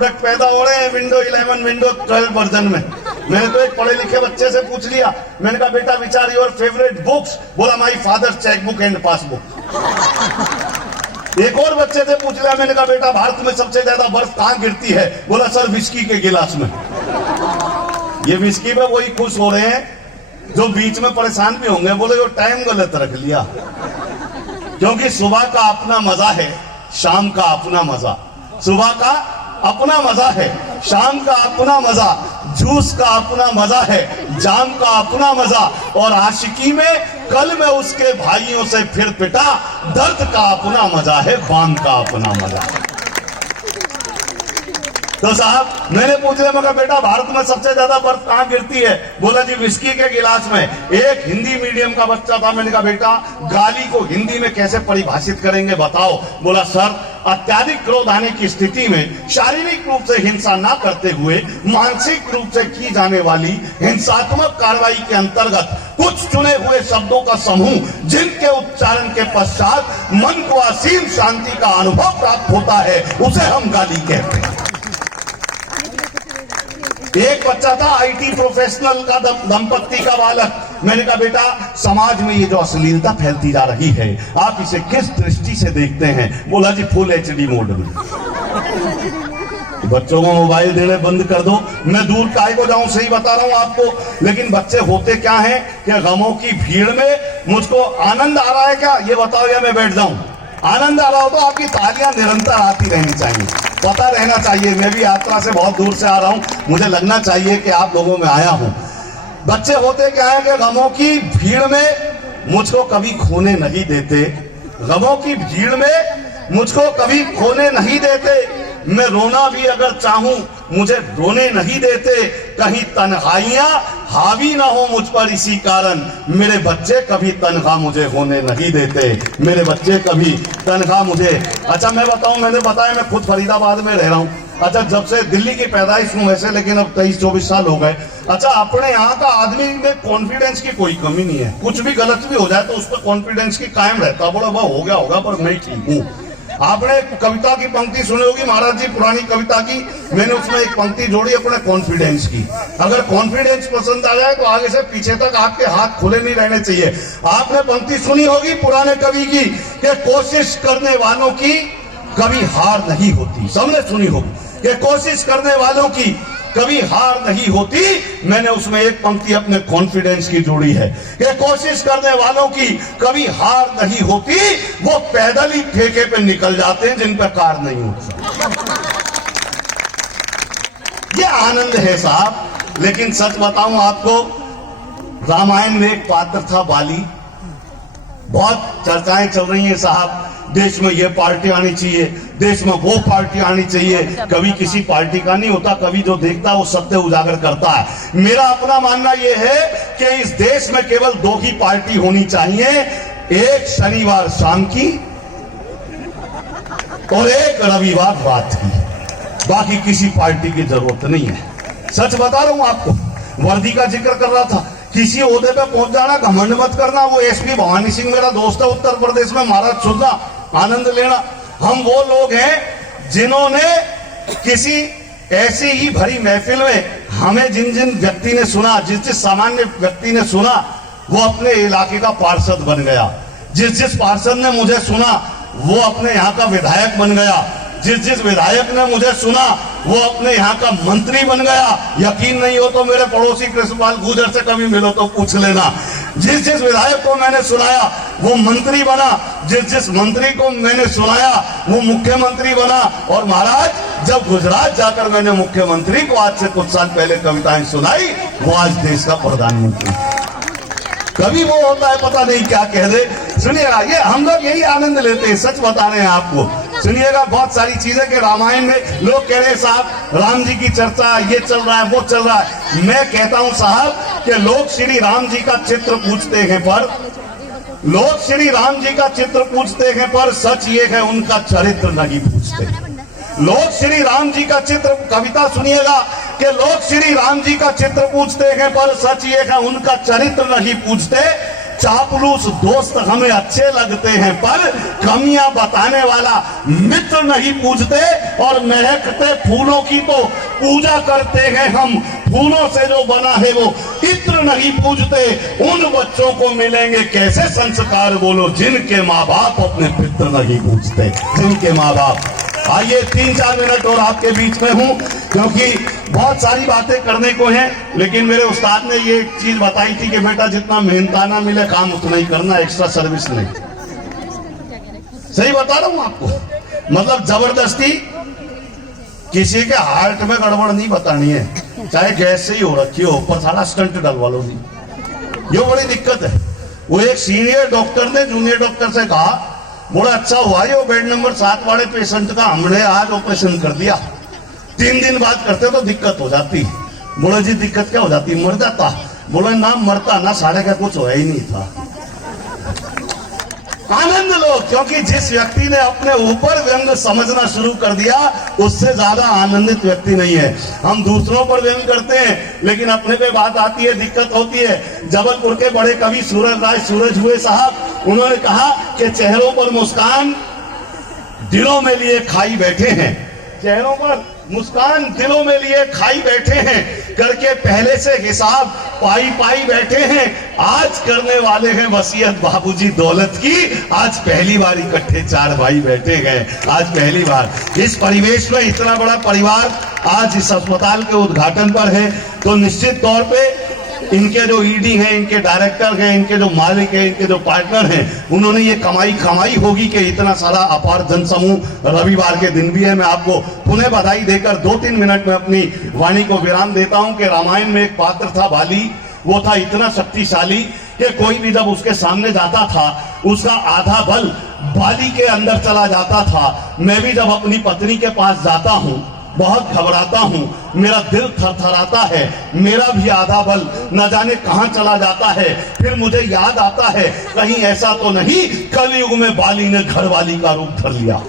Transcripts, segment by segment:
Product पैदा हो रहे हैं विंडो 11 विंडो 12 वर्जन में। मैंने तो एक पढ़े लिखे बच्चे से पूछ लिया, मैंने कहा बेटा विचार योर फेवरेट बुक्स, बोला my father chequebook and passbook. एक और बच्चे से पूछ लिया, मैंने कहा बेटा भारत में सबसे ज्यादा बर्फ कहां गिरती है, बोला सर विस्की के गिलास में। ये विस्की पे वही खुश हो रहे हैं जो बीच में परेशान भी होंगे, बोले जो टाइम गलत रख लिया। क्योंकि सुबह का अपना मजा है, शाम का अपना मजा। सुबह का अपना मजा है, शाम का अपना मजा, जूस का अपना मजा है, जाम का अपना मजा, और आशिकी में कल मैं उसके भाइयों से फिर पिटा, दर्द का अपना मजा है, बाम का अपना मजा है। तो साहब मैंने पूछ लिया, मगर बेटा भारत में सबसे ज्यादा बर्फ कहां गिरती है, बोला जी विस्की के गिलास में। एक हिंदी मीडियम का बच्चा था, मैंने कहा बेटा गाली को हिंदी में कैसे परिभाषित करेंगे बताओ, बोला सर अत्याधिक क्रोध आने की स्थिति में शारीरिक रूप से हिंसा ना करते हुए मानसिक रूप से की जाने वाली हिंसात्मक कार्रवाई के अंतर्गत कुछ चुने हुए शब्दों का समूह जिनके उच्चारण के पश्चात मन को असीम शांति का अनुभव प्राप्त होता है, उसे हम गाली कहते हैं। एक बच्चा था आईटी प्रोफेशनल का दंपत्ति का बालक, मैंने कहा बेटा समाज में ये जो अश्लीलता फैलती जा रही है आप इसे किस दृष्टि से देखते हैं, बोला जी फुल एचडी मोड में। बच्चों को मोबाइल देने बंद कर दो, मैं दूर काय को जाऊं, सही बता रहा हूं आपको। लेकिन बच्चे होते क्या हैं कि गमों की भीड़ में मुझको आनंद आ रहा है क्या ये बताओ, या मैं बैठ जाऊं। आनंद आ रहा हो तो आपकी तालियां निरंतर आती रहनी चाहिए, पता रहना चाहिए मैं भी यात्रा से बहुत दूर से आ रहा हूं, मुझे लगना चाहिए कि आप लोगों में आया हूं। बच्चे होते क्या है कि गमों की भीड़ में मुझको कभी खोने नहीं देते, गमों की भीड़ में मुझको कभी खोने नहीं देते। मैं रोना भी अगर चाहूं मुझे रोने नहीं देते, कहीं तन्हाइयां हावी ना हो मुझ पर, इसी कारण मेरे बच्चे कभी तनख्वाह मुझे होने नहीं देते, मेरे बच्चे कभी तनख्वाह मुझे। अच्छा मैं बताऊं, मैंने बताया मैं खुद फरीदाबाद में रह रहा हूं। अच्छा जब से दिल्ली की पैदाइश हूं वैसे, लेकिन अब 23-24 साल हो गए। अच्छा अपने यहाँ का आदमी में कॉन्फिडेंस की कोई कमी नहीं है, कुछ भी गलत भी हो जाए तो उस पर कॉन्फिडेंस की कायम रहता, बोला वह हो गया होगा पर मैं ठीक हूँ। आपने कविता की पंक्ति सुनी होगी महाराज जी, पुरानी कविता की, मैंने उसमें एक पंक्ति जोड़ी अपने कॉन्फिडेंस की। अगर कॉन्फिडेंस पसंद आ जाए तो आगे से पीछे तक आपके हाथ खुले नहीं रहने चाहिए। आपने पंक्ति सुनी होगी पुराने कवि की कि कोशिश करने वालों की कभी हार नहीं होती, सबने सुनी होगी कि कोशिश करने वालों की कभी हार नहीं होती। मैंने उसमें एक पंक्ति अपने कॉन्फिडेंस की जोड़ी है कि कोशिश करने वालों की कभी हार नहीं होती, वो पैदल ही ठेके पे निकल जाते हैं जिन पे कार नहीं होती। ये आनंद है साहब। लेकिन सच बताऊं आपको, रामायण में एक पात्र था बाली, बहुत चर्चाएं चल रही हैं साहब, देश में ये पार्टी आनी चाहिए, देश में वो पार्टी आनी चाहिए। कभी किसी पार्टी का नहीं होता, कभी जो देखता है वो सत्य उजागर करता है। मेरा अपना मानना ये है कि इस देश में केवल दो ही पार्टी होनी चाहिए, एक शनिवार शाम की और एक रविवार रात की, बाकी किसी पार्टी की जरूरत नहीं है। सच बता रहा हूं आपको, वर्दी का जिक्र कर रहा था, किसी ओहदे पे पहुंच जाना, घमंड मत करना। वो एसपी भवानी सिंह मेरा दोस्त है उत्तर प्रदेश में, महाराज सुनना, आनंद लेना। हम वो लोग हैं जिन्होंने किसी ऐसी ही भरी महफिल में हमें जिन जिन व्यक्ति ने सुना, जिस जिस सामान्य व्यक्ति ने सुना, वो अपने इलाके का पार्षद बन गया। जिस जिस पार्षद ने मुझे सुना वो अपने यहाँ का विधायक बन गया। जिस जिस विधायक ने मुझे सुना वो अपने यहाँ का मंत्री बन गया। यकीन नहीं हो तो मेरे पड़ोसी कृष्णपाल गुर्जर से कभी मिलो तो पूछ लेना। जिस जिस विधायक को मैंने सुनाया वो मंत्री बना, जिस जिस मंत्री को मैंने सुनाया वो मुख्यमंत्री बना। और महाराज जब गुजरात जाकर मैंने मुख्यमंत्री को आज से कुछ साल पहले कविताएं सुनाई, वो आज देश का प्रधानमंत्री। कभी वो होता है पता नहीं क्या कह दे। सुनिएगा, ये हम लोग यही आनंद लेते हैं, सच बता रहे हैं आपको। सुनिएगा, बहुत सारी चीजें के रामायण में लोग कह रहे हैं साहब राम जी की चर्चा, ये चल रहा है वो चल रहा है। मैं कहता हूं साहब कि लोग श्री राम जी का चित्र पूछते हैं, पर लोग श्री राम जी का चित्र पूछते हैं, पर सच ये है उनका चरित्र नहीं पूछते। लोग श्री राम जी का चित्र, कविता सुनिएगा कि लोग श्री राम जी का चित्र पूछते हैं, पर सच ये है उनका चरित्र नहीं पूछते। चापलूस दोस्त हमें अच्छे लगते हैं, पर कमियां बताने वाला मित्र नहीं पूछते, और महकते फूलों की तो पूजा करते हैं हम, फूलों से जो बना है वो इत्र नहीं पूजते। उन बच्चों को मिलेंगे कैसे संस्कार, बोलो, जिनके माँ बाप अपने पित्र नहीं पूजते, जिनके माँ बाप। आइए 3-4 मिनट और आपके बीच में हूं, क्योंकि बहुत सारी बातें करने को हैं, लेकिन मेरे उस्ताद ने ये एक चीज बताई थी कि बेटा जितना मेहनताना मिले काम उतना ही करना, एक्स्ट्रा सर्विस नहीं। सही बता रहा हूं आपको, मतलब जबरदस्ती किसी के हार्ट में गड़बड़ नहीं बतानी है, चाहे गैस से ही हो रखी हो, ऊपर सारा स्टंट डलवा लो जी, ये बड़ी दिक्कत है। वो एक सीनियर डॉक्टर ने जूनियर डॉक्टर से कहा, बड़ा अच्छा हुआ ये बेड नंबर 7 वाले पेशेंट का हमने आज ऑपरेशन कर दिया, 3 दिन बाद करते तो दिक्कत हो जाती। बोला जी दिक्कत क्या हो जाती, मर जाता। बोला ना मरता ना, साढ़े का कुछ होया ही नहीं था। आनंद लो, क्योंकि जिस व्यक्ति ने अपने ऊपर व्यंग समझना शुरू कर दिया उससे ज्यादा आनंदित व्यक्ति नहीं है। हम दूसरों पर व्यंग करते हैं, लेकिन अपने पे बात आती है, दिक्कत होती है। जबलपुर के बड़े कवि सूरज राय सूरज हुए साहब, उन्होंने कहा कि चेहरों पर मुस्कान दिलों में लिए खाई बैठे हैं, चेहरों पर मुस्कान दिलों में लिए खाई बैठे हैं, करके पहले से हिसाब पाई पाई बैठे हैं। आज करने वाले हैं वसीयत बाबूजी दौलत की, आज पहली बार इकट्ठे 4 भाई बैठे गए, आज पहली बार इस परिवेश में इतना बड़ा परिवार आज इस अस्पताल के उद्घाटन पर है। तो निश्चित तौर पे इनके जो ईडी हैं, इनके डायरेक्टर हैं, इनके जो मालिक हैं, इनके जो पार्टनर हैं, उन्होंने ये कमाई होगी कि इतना सारा अपार जनसमूह रविवार के दिन भी है। मैं आपको पुनः बधाई देकर 2-3 मिनट में अपनी वाणी को विराम देता हूं कि रामायण में एक पात्र था बाली, वो था इतना शक्तिशाली कि कोई भी जब उसके सामने जाता था उसका आधा बल बाली के अंदर चला जाता था। मैं भी जब अपनी पत्नी के पास जाता हूं बहुत घबराता हूं, मेरा दिल थरथराता है, मेरा भी आधा बल न जाने कहां चला जाता है। फिर मुझे याद आता है कहीं ऐसा तो नहीं कलयुग में बाली ने घरवाली का रूप धर लिया,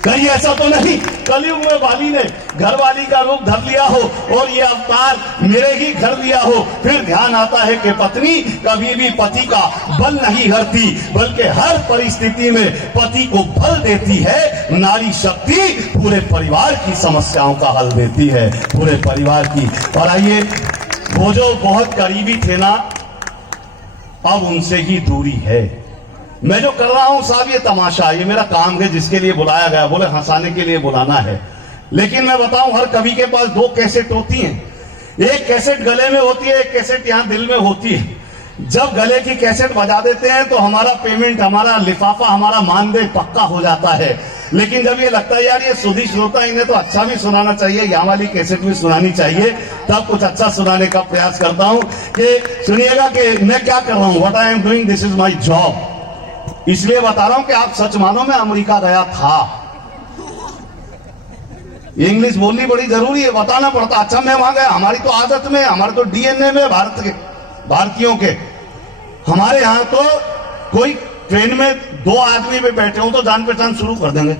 कहीं ऐसा तो नहीं कलयुग में बाली ने घरवाली का रूप धर लिया हो और ये अवतार मेरे ही घर लिया हो। फिर ध्यान आता है कि पत्नी कभी भी पति का बल नहीं हरती, बल्कि हर परिस्थिति में पति को बल देती है। नारी शक्ति पूरे परिवार की समस्याओं का हल देती है, पूरे परिवार की। और आइए, वो जो बहुत करीबी थे ना, अब उनसे ही दूरी है। मैं जो कर रहा हूं साहब ये तमाशा, ये मेरा काम है, जिसके लिए बुलाया गया, बोले हंसाने के लिए बुलाना है। लेकिन मैं बताऊं, हर कवि के पास 2 कैसेट होती हैं, एक कैसेट गले में होती है, एक कैसेट यहां दिल में होती है। जब गले की कैसेट बजा देते हैं तो हमारा पेमेंट, हमारा लिफाफा, हमारा मानदेय पक्का हो जाता है। लेकिन जब ये लगता है यार ये सुधी श्रोता, इन्हें तो अच्छा भी सुनाना चाहिए, यहाँ वाली कैसेट भी सुनानी चाहिए, तब कुछ अच्छा सुनाने का प्रयास करता हूं कि सुनिएगा कि मैं क्या कर रहा हूं, what I am doing, this is my job. इसलिए बता रहा हूं कि आप सच मानो, मैं अमेरिका गया था। इंग्लिश बोलनी बड़ी जरूरी है, बताना पड़ता। अच्छा मैं वहां गया, हमारी तो आदत में, हमारे तो डीएनए में भारतीयों के, हमारे यहां तो कोई ट्रेन में 2 आदमी में बैठे हो तो जान पहचान शुरू कर देंगे,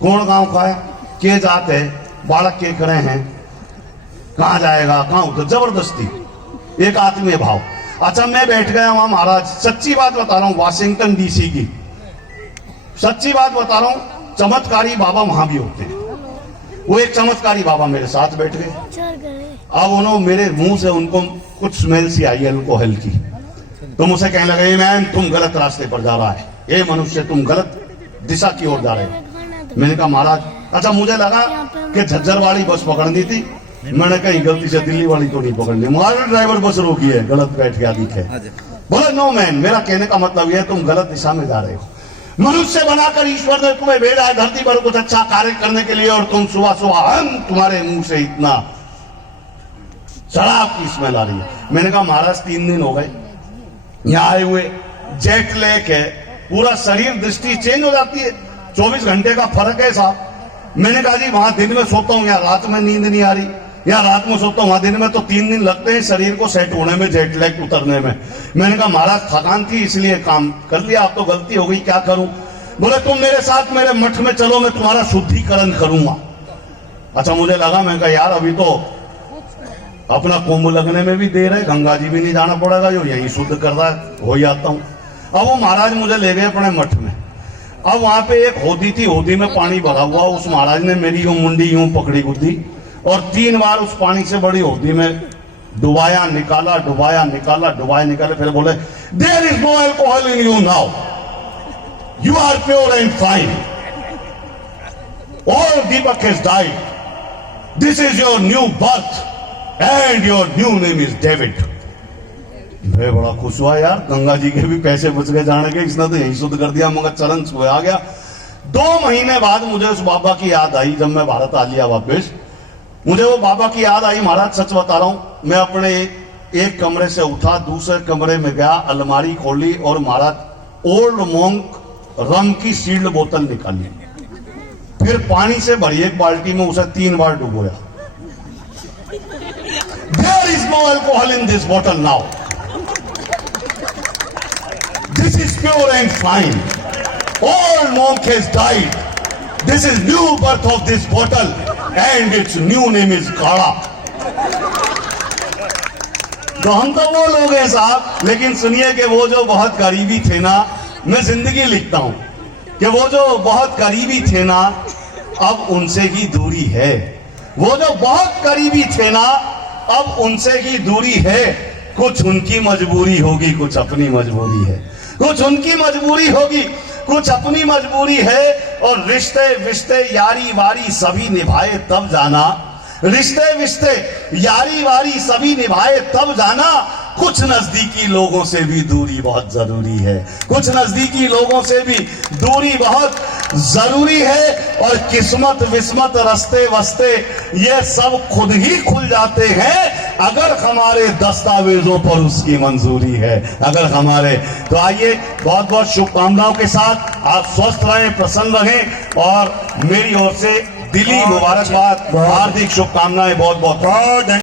कौन गांव का है, के जात है, बालक के करे हैं, कहां जाएगा, कहां उतर, जबरदस्ती एक आत्मीय भाव। अच्छा मैं बैठ गया वहां महाराज, सच्ची बात बता रहा हूं, वाशिंगटन डीसी की सच्ची बात बता रहा हूं, चमत्कारी बाबा वहां भी होते हैं। वो एक चमत्कारी बाबा मेरे साथ बैठ गए। अब उन्होंने मेरे मुंह से उनको कुछ स्मेल सी आई अल्कोहल की, तो मुझसे कहने लगे, मैन तुम गलत रास्ते पर जा रहा है, ये मनुष्य तुम गलत दिशा की ओर जा रहे हो। मैंने कहा महाराज, अच्छा मुझे लगा कि झज्जर वाली बस पकड़नी थी, मैंने कहीं गलती से दिल्ली वाली तो नहीं पकड़नी, हमारा ड्राइवर बस रोकी है, गलत बैठ गया दिखे। बोला नो मैन, मेरा कहने का मतलब यह है तुम गलत दिशा में जा रहे हो। मनुष्य बनाकर ईश्वर ने तुम्हें भेजा है धरती पर कुछ अच्छा कार्य करने के लिए, और तुम सुबह सुबह तुम्हारे मुंह से इतना शराब की स्मेल आ रही है। मैंने कहा महाराज 3 दिन हो गए यहाँ आए हुए, जेट लैग है, पूरा शरीर दृष्टि चेंज हो जाती है, 24 घंटे का फर्क है साहब। मैंने कहा जी वहां दिन में सोता हूँ, यहाँ रात में नींद नहीं आ रही, यहाँ रात में सोता हूँ, वहां दिन में, तो 3 दिन लगते हैं शरीर को सेट होने में, जेट लैग उतरने में। मैंने कहा महाराज थकान थी इसलिए काम कर लिया, अब तो गलती हो गई, क्या करूं। बोले तुम मेरे साथ मेरे मठ में चलो, मैं तुम्हारा शुद्धिकरण करूंगा। अच्छा मुझे लगा, मैं कहा यार अपना कुंभ लगने में भी देर है, गंगा जी भी नहीं जाना पड़ेगा, जो यही शुद्ध कर रहा है हो जाता हूँ। अब वो महाराज मुझे ले गए अपने मठ में। अब वहां पे एक होदी थी, होदी में पानी भरा हुआ। उस महाराज ने मेरी यूं मुंडी यूं पकड़ी गुद्दी और 3 बार उस पानी से बड़ी होदी में डुबाया निकाला, डुबाया निकाला, डुबाया निकाले, फिर बोले there is no alcohol in you now, you are pure and fine, all Deepak has died, this is your new birth and your new name is David. मैं बड़ा खुश हुआ यार, गंगा जी के भी पैसे बच गए जाने के, इसने तो यही शुद्ध कर दिया, मगर चरण छुए आ गया। 2 महीने बाद मुझे उस बाबा की याद आई। जब मैं भारत आ लिया वापस, मुझे वो बाबा की याद आई। महाराज सच बता रहा हूं, मैं अपने एक कमरे से उठा, दूसरे कमरे में गया, अलमारी खोली और महाराज ओल्ड मोंक रम की सील्ड बोतल निकाली, फिर पानी से भरी एक बाल्टी में उसे 3 बार डुबोया। There is no alcohol in this bottle now, this is pure and fine, all monk has died, this is new birth of this bottle and its new name is काढ़ा। तो हम तो वो लोग हैं साहब, लेकिन सुनिए कि वो जो बहुत करीबी थे ना, मैं जिंदगी लिखता हूं कि वो जो बहुत करीबी थे ना, अब उनसे ही दूरी है। वो जो बहुत करीबी थे ना, अब उनसे ही दूरी है। कुछ उनकी मजबूरी होगी, कुछ अपनी मजबूरी है, कुछ उनकी मजबूरी होगी, कुछ अपनी मजबूरी है। और रिश्ते विश्ते यारी वारी सभी निभाए तब जाना, रिश्ते विश्ते यारी वारी सभी निभाए तब जाना, कुछ नजदीकी लोगों से भी दूरी बहुत जरूरी है, कुछ नजदीकी लोगों से भी दूरी बहुत जरूरी है। और किस्मत विस्मत रस्ते वस्ते ये सब खुद ही खुल जाते हैं अगर हमारे दस्तावेजों पर उसकी मंजूरी है, अगर हमारे। तो आइए, बहुत बहुत शुभकामनाओं के साथ आप स्वस्थ रहें, प्रसन्न रहें और मेरी ओर से दिली मुबारकबाद, हार्दिक शुभकामनाएं, बहुत बहुत।